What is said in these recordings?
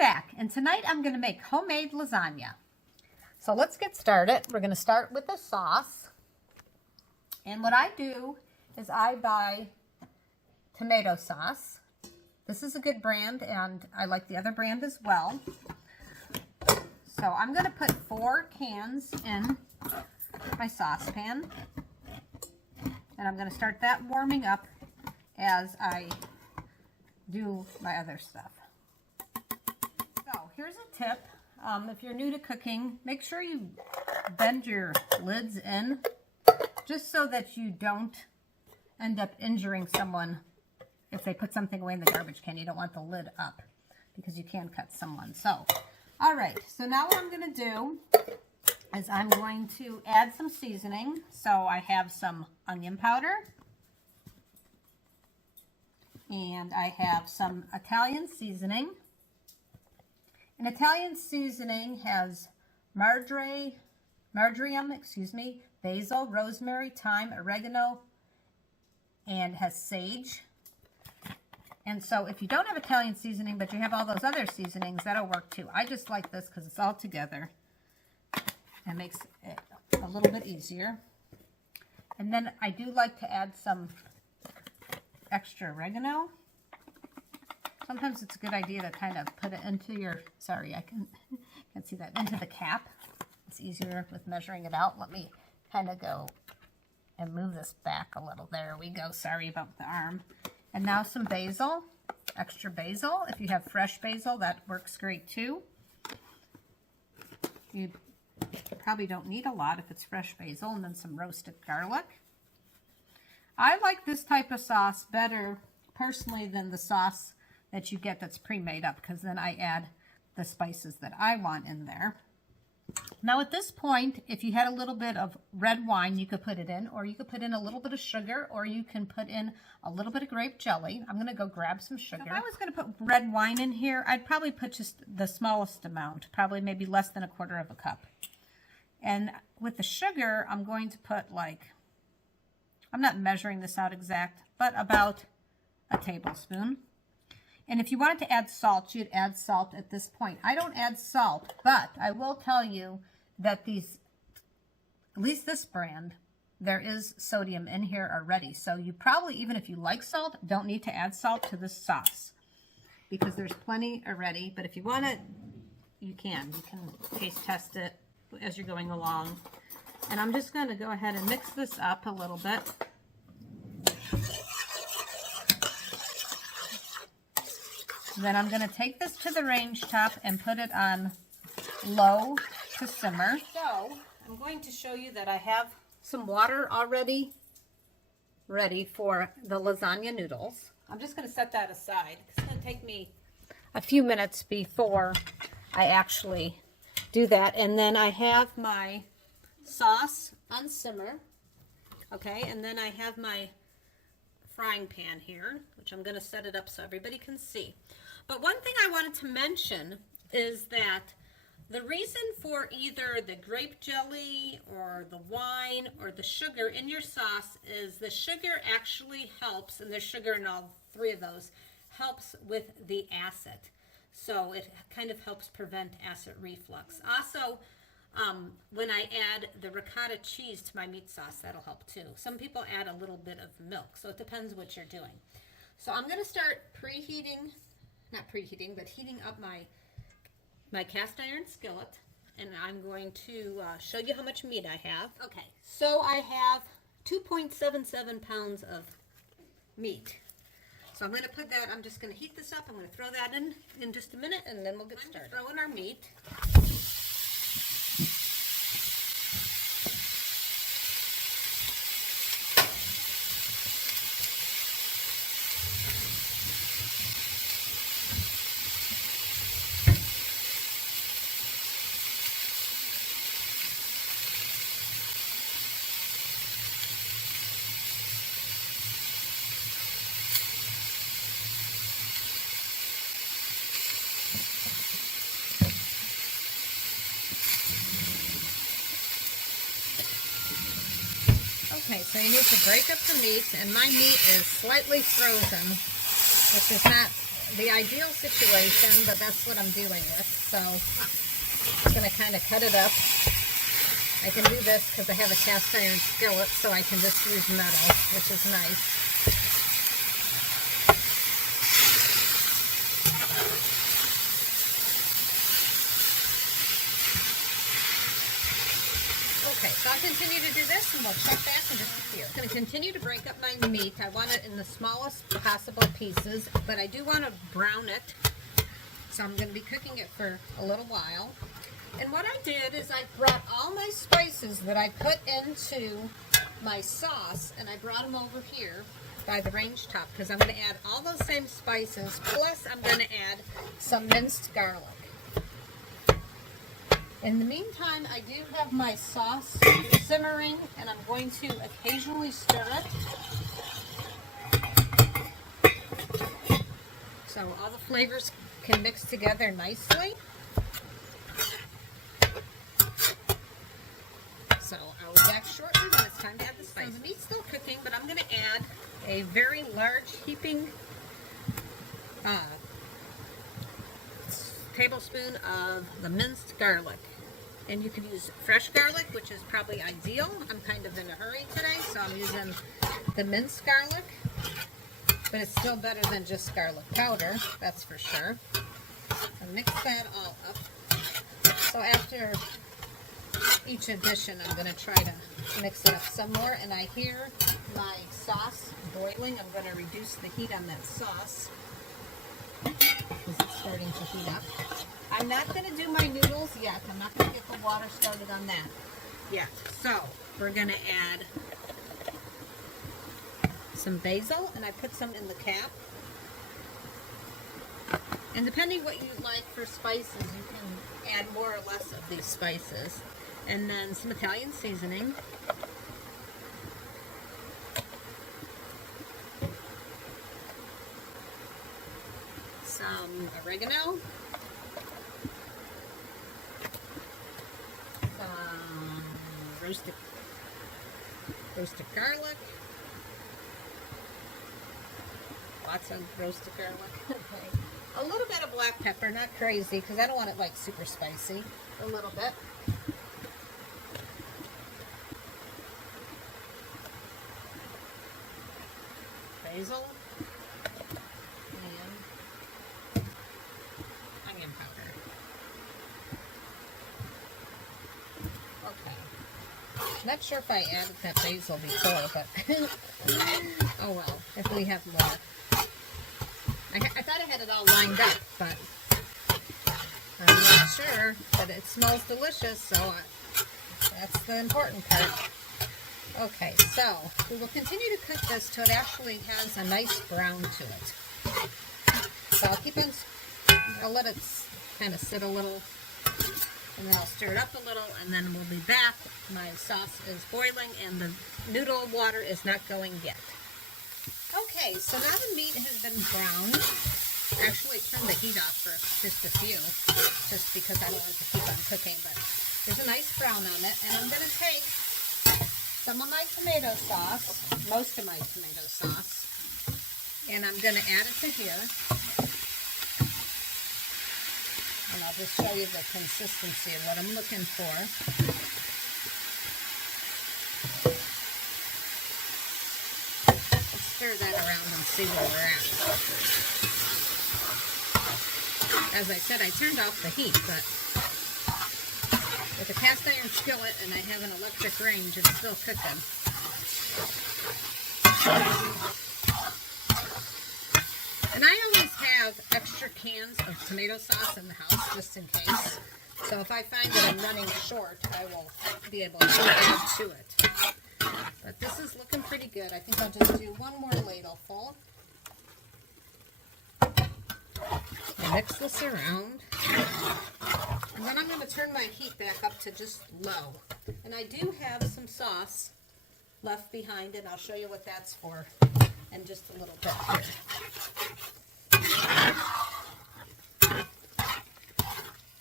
back, and tonight I'm going to make homemade lasagna. So let's get started. We're going to start with the sauce. And what I do is I buy tomato sauce. This is a good brand, and I like the other brand as well. So I'm going to put 4 cans in my saucepan, and I'm going to start that warming up as I do my other stuff. So here's a tip. If you're new to cooking, make sure you bend your lids in just so that you don't end up injuring someone if they put something away in the garbage can. You don't want the lid up because you can cut someone. So, all right. So now what I'm going to do is I'm going to add some seasoning. So I have some onion powder. And I have some Italian seasoning. And Italian seasoning has marjoram, basil, rosemary, thyme, oregano, and has sage. And so if you don't have Italian seasoning, but you have all those other seasonings, that'll work too. I just like this because it's all together and makes it a little bit easier. And then I do like to add some extra oregano. Sometimes it's a good idea to kind of put it into your, sorry, I can't see that, into the cap. It's easier with measuring it out. Let me kind of go and move this back a little. There we go. Sorry about the arm. And now some basil, extra basil. If you have fresh basil, that works great too. You probably don't need a lot if it's fresh basil, and then some roasted garlic. I like this type of sauce better, personally, than the sauce that you get that's pre-made up, because then I add the spices that I want in there. Now at this point, if you had a little bit of red wine, you could put it in, or you could put in a little bit of sugar, or you can put in a little bit of grape jelly. I'm going to go grab some sugar. If I was going to put red wine in here, I'd probably put just the smallest amount, probably maybe less than 1/4 cup. And with the sugar, I'm going to put like, I'm not measuring this out exact, but about a tablespoon. And if you wanted to add salt, you'd add salt at this point. I don't add salt, but I will tell you that these, at least this brand, there is sodium in here already. So you probably, even if you like salt, don't need to add salt to this sauce because there's plenty already. But if you want it, you can. You can taste test it as you're going along. And I'm just going to go ahead and mix this up a little bit. Then I'm going to take this to the range top and put it on low to simmer. So I'm going to show you that I have some water already ready for the lasagna noodles. I'm just going to set that aside. It's going to take me a few minutes before I actually do that. And then I have my sauce on simmer. Okay, and then I have my frying pan here, which I'm going to set it up so everybody can see. But one thing I wanted to mention is that the reason for either the grape jelly or the wine or the sugar in your sauce is the sugar actually helps, and there's sugar in all 3 of those, helps with the acid. So it kind of helps prevent acid reflux. Also, when I add the ricotta cheese to my meat sauce, that'll help too. Some people add a little bit of milk, so it depends what you're doing. So I'm going to start heating up my cast iron skillet, and I'm going to show you how much meat I have. Okay, so I have 2.77 pounds of meat. So I'm going to put that, I'm just going to heat this up. I'm going to throw that in just a minute, and then we'll get started. Throw in our meat. Okay, so you need to break up the meat, and my meat is slightly frozen, which is not the ideal situation, but that's what I'm dealing with. So I'm going to kind of cut it up. I can do this because I have a cast iron skillet, so I can just use metal, which is nice. Okay, so I'll continue to do this and we'll check back in just a few. I'm going to continue to break up my meat. I want it in the smallest possible pieces, but I do want to brown it. So I'm going to be cooking it for a little while. And what I did is I brought all my spices that I put into my sauce, and I brought them over here by the range top because I'm going to add all those same spices, plus I'm going to add some minced garlic. In the meantime, I do have my sauce simmering, and I'm going to occasionally stir it so all the flavors can mix together nicely. So I'll be back shortly when it's time to add the spice. So the meat's still cooking, but I'm going to add a very large heaping tablespoon of the minced garlic. And you can use fresh garlic, which is probably ideal. I'm kind of in a hurry today, so I'm using the minced garlic. But it's still better than just garlic powder, that's for sure. So mix that all up. So after each addition, I'm going to try to mix it up some more. And I hear my sauce boiling. I'm going to reduce the heat on that sauce because it's starting to heat up. I'm not going to do my noodles yet. I'm not going to get the water started on that yet. So we're going to add some basil, and I put some in the cap. And depending what you like for spices, you can add more or less of these spices. And then some Italian seasoning. Some oregano. Some roasted garlic. Lots of roasted garlic. Okay. A little bit of black pepper, not crazy, because I don't want it like super spicy. A little bit. Basil and onion powder. Okay. Not sure if I added that basil before, but oh well, if we have more. I thought I had it all lined up, but I'm not sure, but it smells delicious, so that's the important part. Okay, so we will continue to cook this till it actually has a nice brown to it. So I'll let it kind of sit a little, and then I'll stir it up a little, and then we'll be back. My sauce is boiling, and the noodle water is not going yet. Okay, so now the meat has been browned. I actually turned the heat off for just a few, just because I don't want it to keep on cooking, but there's a nice brown on it, and I'm going to take some of my tomato sauce, most of my tomato sauce, and I'm going to add it to here. And I'll just show you the consistency of what I'm looking for. Let's stir that around and see where we're at. As I said, I turned off the heat, but with a cast iron skillet and I have an electric range, it's still cooking. And I always have extra cans of tomato sauce in the house just in case. So if I find that I'm running short, I will be able to add to it. But this is looking pretty good. I think I'll just do one more ladleful. Mix this around. And then I'm going to turn my heat back up to just low. And I do have some sauce left behind, and I'll show you what that's for in just a little bit here.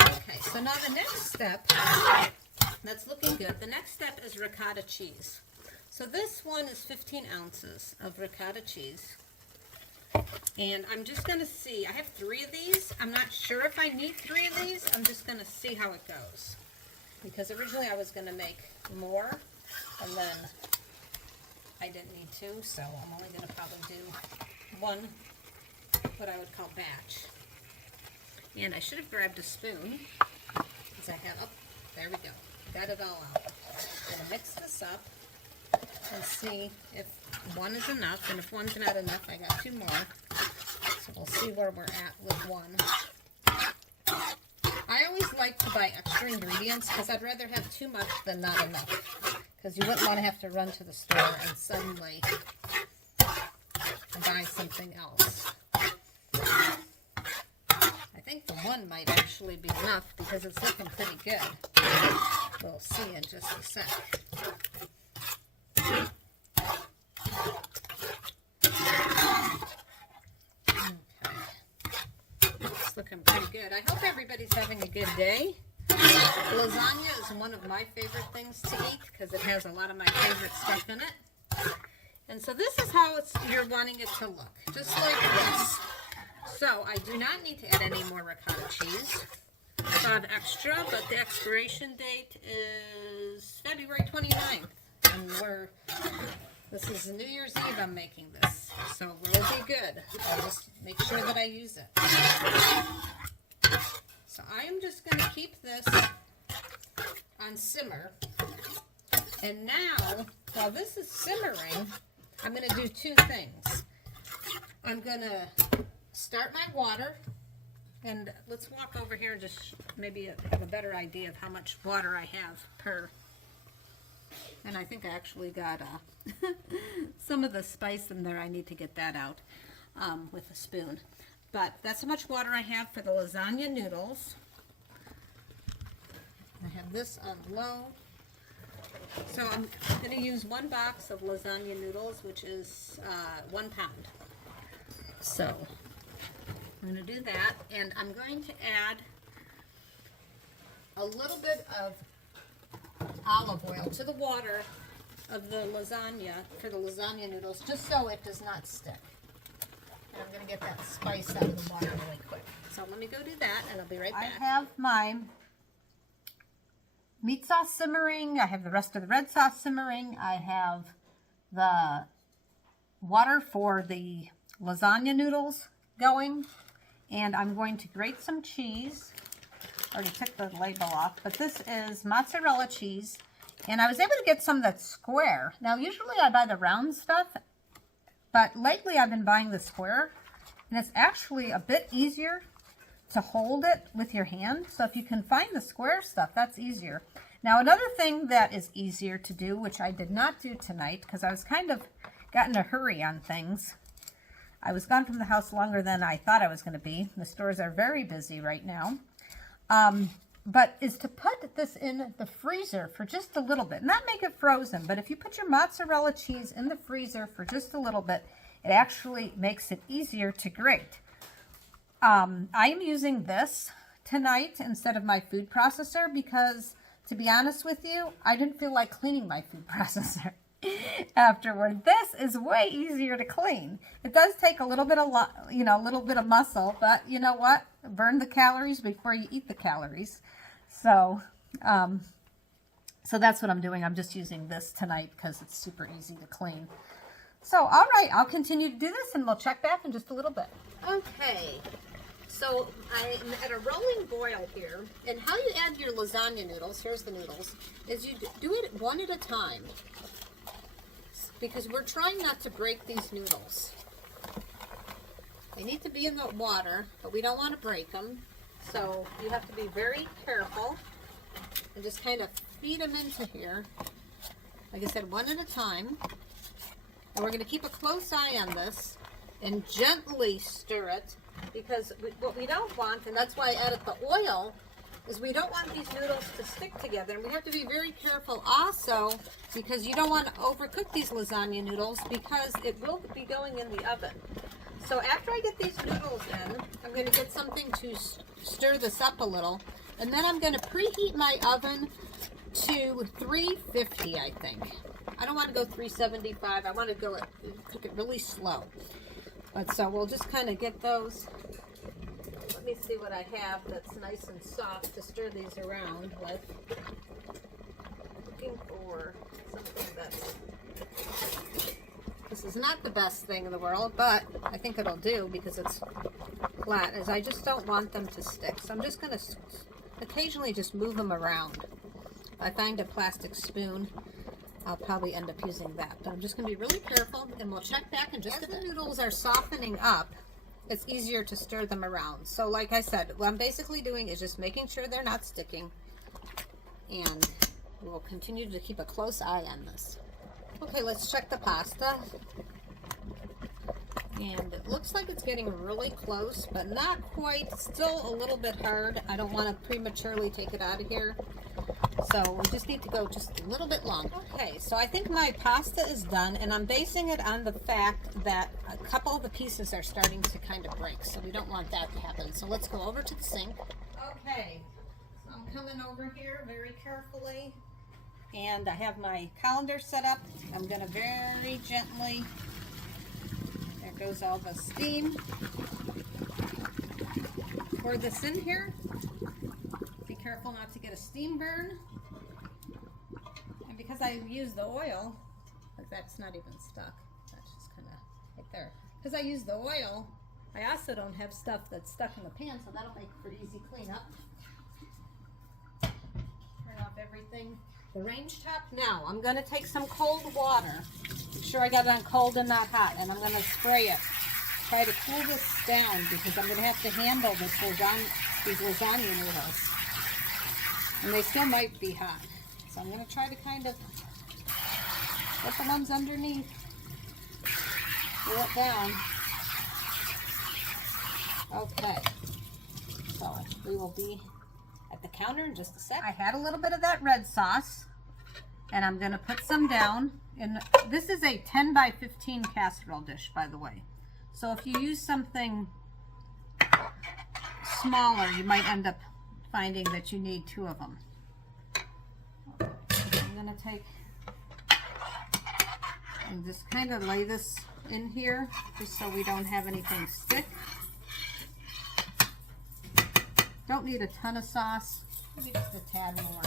Okay, so now the next step, that's looking good. The next step is ricotta cheese. So this one is 15 ounces of ricotta cheese. And I'm just going to see. I have 3 of these. I'm not sure if I need 3 of these. I'm just going to see how it goes. Because originally I was going to make more, and then I didn't need to, so I'm only going to probably do 1, what I would call batch. And I should have grabbed a spoon, because I have, oh, there we go. Got it all out. I'm going to mix this up and see if 1 is enough, and if 1's not enough, I got 2 more. So we'll see where we're at with 1. I always like to buy extra ingredients because I'd rather have too much than not enough. Because you wouldn't want to have to run to the store and suddenly buy something else. I think the 1 might actually be enough because it's looking pretty good. We'll see in just a sec. Looking pretty good. I hope everybody's having a good day. Lasagna is one of my favorite things to eat because it has a lot of my favorite stuff in it. And so this is how you're wanting it to look, just like this. So I do not need to add any more ricotta cheese. I have extra, but the expiration date is February 29th. And this is New Year's Eve I'm making this, so we'll be good. I'll just make sure that I use it. So I am just going to keep this on simmer. And now, while this is simmering, I'm going to do 2 things. I'm going to start my water, and let's walk over here and just maybe have a better idea of how much water I have per. And I think I actually got some of the spice in there. I need to get that out with a spoon. But that's how much water I have for the lasagna noodles. I have this on low. So I'm going to use 1 box of lasagna noodles, which is 1 pound. So I'm going to do that. And I'm going to add a little bit of olive oil to the water of the lasagna for the lasagna noodles, just so it does not stick. And I'm going to get that spice out of the water really quick. So let me go do that, and I'll be right back. I have my meat sauce simmering. I have the rest of the red sauce simmering. I have the water for the lasagna noodles going, and I'm going to grate some cheese. I already took the label off, but this is mozzarella cheese, and I was able to get some that's square. Now, usually I buy the round stuff, but lately I've been buying the square, and it's actually a bit easier to hold it with your hand. So if you can find the square stuff, that's easier. Now, another thing that is easier to do, which I did not do tonight because I was kind of got in a hurry on things. I was gone from the house longer than I thought I was going to be. The stores are very busy right now. But is to put this in the freezer for just a little bit. Not make it frozen, but if you put your mozzarella cheese in the freezer for just a little bit, it actually makes it easier to grate. I am using this tonight instead of my food processor because, to be honest with you, I didn't feel like cleaning my food processor afterward. This is way easier to clean. It does take a little bit of, a little bit of muscle, but you know what? Burn the calories before you eat the calories. So, so that's what I'm doing. I'm just using this tonight because it's super easy to clean. So, all right, I'll continue to do this and we'll check back in just a little bit. Okay, so I'm at a rolling boil here. And how you add your lasagna noodles, here's the noodles, is you do it 1 at a time. Because we're trying not to break these noodles. They need to be in the water, but we don't want to break them. So you have to be very careful and just kind of feed them into here. Like I said, 1 at a time. And we're going to keep a close eye on this and gently stir it, because what we don't want, and that's why I added the oil, is we don't want these noodles to stick together. And we have to be very careful also, because you don't want to overcook these lasagna noodles because it will be going in the oven. So after I get these noodles in, I'm going to get something to stir this up a little. And then I'm going to preheat my oven to 350, I think. I don't want to go 375. I want to cook it really slow. But so we'll just kind of get those. Let me see what I have that's nice and soft to stir these around with. Looking for something that's... This is not the best thing in the world, but I think it'll do because it's flat, as I just don't want them to stick. So I'm just going to occasionally just move them around. If I find a plastic spoon, I'll probably end up using that. But I'm just going to be really careful, and we'll check back in just a bit. As the noodles are softening up, it's easier to stir them around. So like I said, what I'm basically doing is just making sure they're not sticking, and we'll continue to keep a close eye on this. Okay, let's check the pasta. And it looks like it's getting really close, but not quite. Still a little bit hard. I don't want to prematurely take it out of here. So we just need to go just a little bit longer. Okay, so I think my pasta is done, and I'm basing it on the fact that a couple of the pieces are starting to kind of break, so we don't want that to happen. So let's go over to the sink. Okay, so I'm coming over here very carefully, and I have my colander set up. I'm going to very gently, there goes all the steam. Pour this in here. Be careful not to get a steam burn. And because I use the oil, like that's not even stuck. That's just kind of right there. Because I use the oil, I also don't have stuff that's stuck in the pan, so that'll make for easy cleanup. Turn off everything. The range top. Now I'm going to take some cold water. Make sure I got it on cold and not hot, and I'm going to spray it. Try to cool this down because I'm going to have to handle these lasagna noodles. And they still might be hot. So I'm going to try to kind of get the ones underneath. Pull it down. Okay. So we will be at the counter in just a sec. I had a little bit of that red sauce, and I'm going to put some down. And this is a 10 by 15 casserole dish, by the way. So if you use something smaller, you might end up finding that you need 2 of them. I'm going to take and just kind of lay this in here just so we don't have anything stick. Don't need a ton of sauce, maybe just a tad more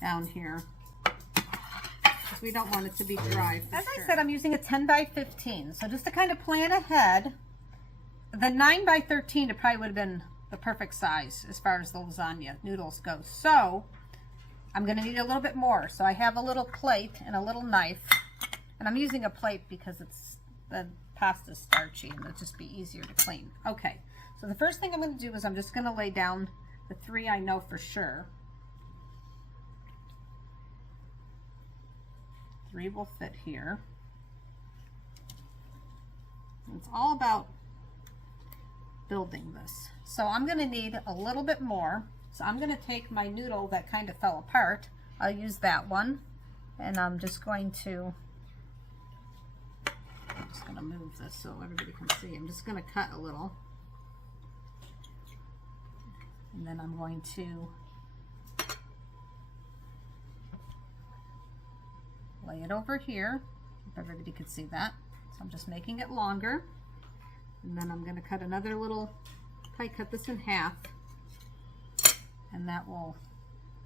down here. Because we don't want it to be dry. As I said, I'm using a 10 by 15. So just to kind of plan ahead, the 9 by 13 it probably would have been the perfect size as far as the lasagna noodles go. So I'm going to need a little bit more. So I have a little plate and a little knife. And I'm using a plate because the pasta's starchy and it'll just be easier to clean. Okay. So the first thing I'm going to do is I'm just going to lay down the 3 I know for sure. 3 will fit here. It's all about building this. So I'm going to need a little bit more. So I'm going to take my noodle that kind of fell apart. I'll use that one. And I'm just going to move this so everybody can see. I'm just going to cut a little. And then I'm going to lay it over here, if everybody could see that. So I'm just making it longer. And then I'm going to cut another little, probably cut this in half. And that will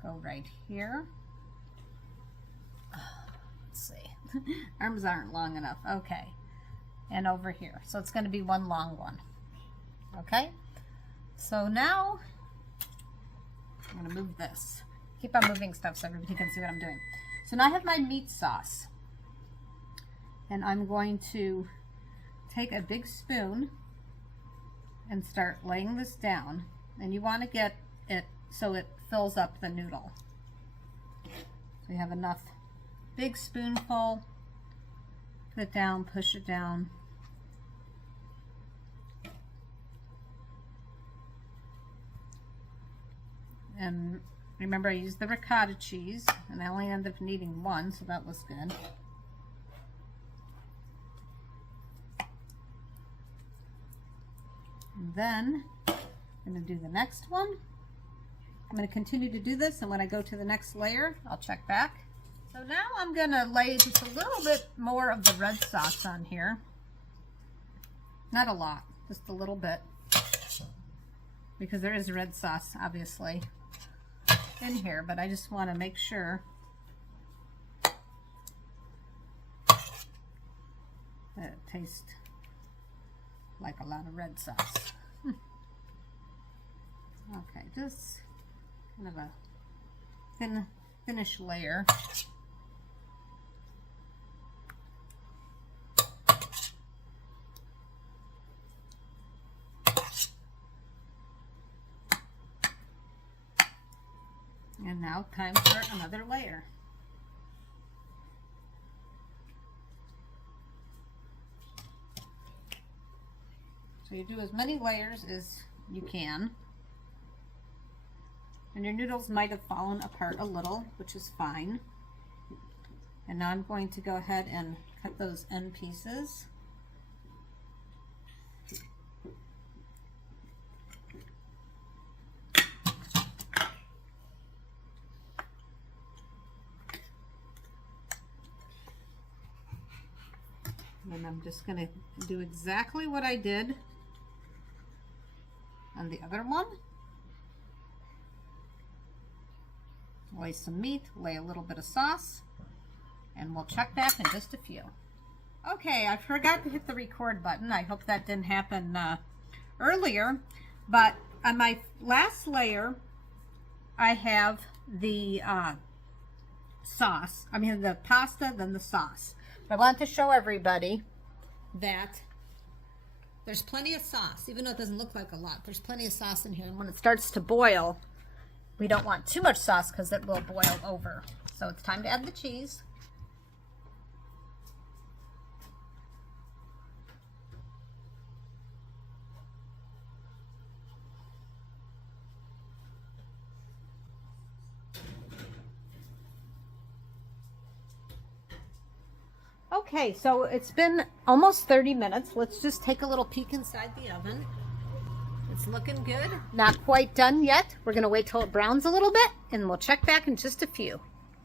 go right here. Let's see. Arms aren't long enough. Okay. And over here. So it's going to be one long one. Okay? So now I'm going to move this. Keep on moving stuff so everybody can see what I'm doing. So now I have my meat sauce. And I'm going to take a big spoon and start laying this down. And you want to get it so it fills up the noodle. So you have enough. Big spoonful. Put it down, push it down. And remember, I used the ricotta cheese, and I only ended up needing 1, so that was good. And then I'm going to do the next one. I'm going to continue to do this, and when I go to the next layer, I'll check back. So now I'm going to lay just a little bit more of the red sauce on here. Not a lot, just a little bit. Because there is red sauce, obviously, in here, but I just want to make sure that it tastes like a lot of red sauce. Okay, just kind of a thinnish layer. And now time for another layer. So you do as many layers as you can. And your noodles might have fallen apart a little, which is fine. And now I'm going to go ahead and cut those end pieces. And I'm just going to do exactly what I did on the other one. Lay some meat, lay a little bit of sauce, and we'll check back in just a few. Okay, I forgot to hit the record button. I hope that didn't happen earlier, but on my last layer, I have the sauce. I mean the pasta, then the sauce. I want to show everybody that there's plenty of sauce, even though it doesn't look like a lot. There's plenty of sauce in here, and when it starts to boil, we don't want too much sauce because it will boil over. So it's time to add the cheese. Okay, so it's been almost 30 minutes. Let's just take a little peek inside the oven. It's looking good. Not quite done yet. We're going to wait till it browns a little bit, and we'll check back in just a few.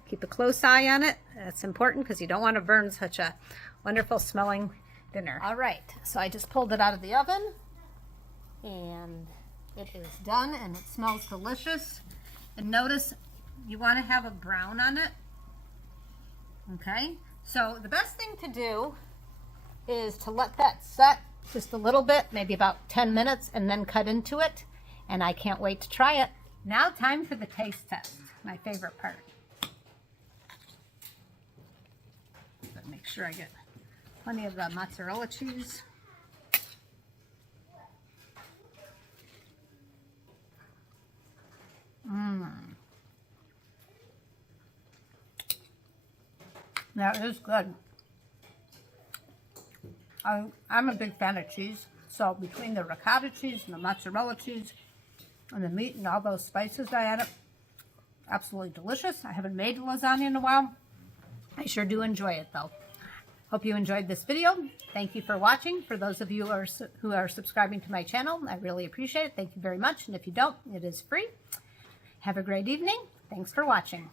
Keep a close eye on it. That's important because you don't want to burn such a wonderful smelling dinner. All right, so I just pulled it out of the oven, and it is done, and it smells delicious. And notice you want to have a brown on it. Okay, so the best thing to do is to let that set just a little bit, maybe about 10 minutes, and then cut into it. And I can't wait to try it. Now time for the taste test, my favorite part. But make sure I get plenty of the mozzarella cheese. That is good. I'm a big fan of cheese, so between the ricotta cheese and the mozzarella cheese and the meat and all those spices I added, absolutely delicious. I haven't made lasagna in a while. I sure do enjoy it though. Hope you enjoyed this video. Thank you for watching. For those of you who are subscribing to my channel, I really appreciate it. Thank you very much. And if you don't, it is free. Have a great evening. Thanks for watching.